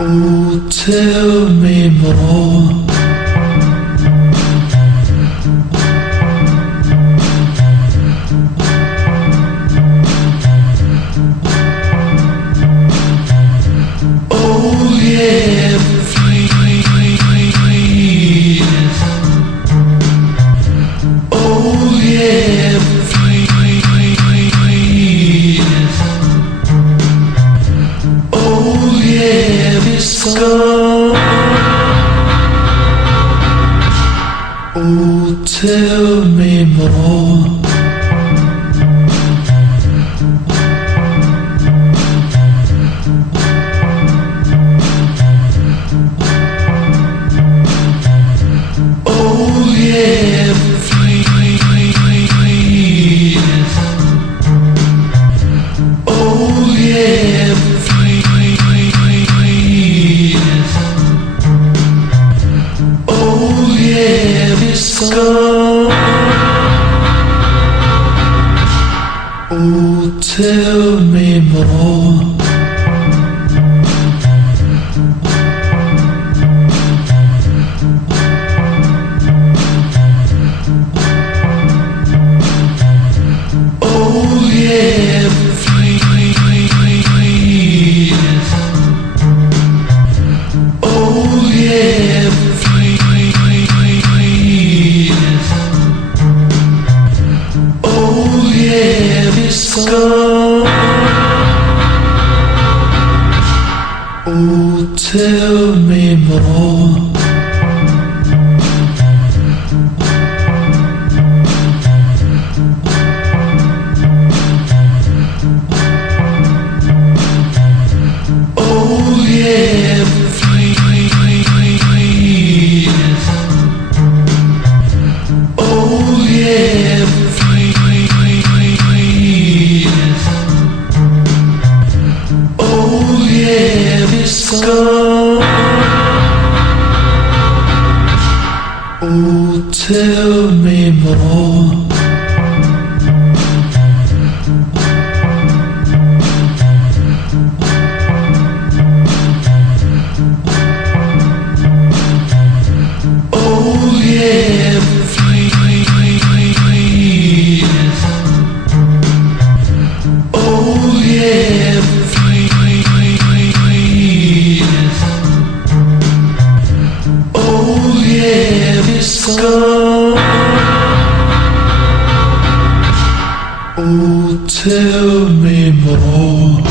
Oh, tell me more. Oh, yeah, please. Oh, yeah, please. Oh, yeah, this song. Oh, tell me more. Oh, yeah, please. Oh, yeah, please. Oh, yeah, this song. Oh, tell me more. Oh, yeah, please. Oh, yeah, please. Oh, yeah, this song. Oh, tell me more. Oh, yeah, please. Oh, yeah, please. Oh, yeah, this song. Oh, tell me more. Oh, yeah, please. Oh, yeah, please. Oh, yeah, this song. Oh, tell me more.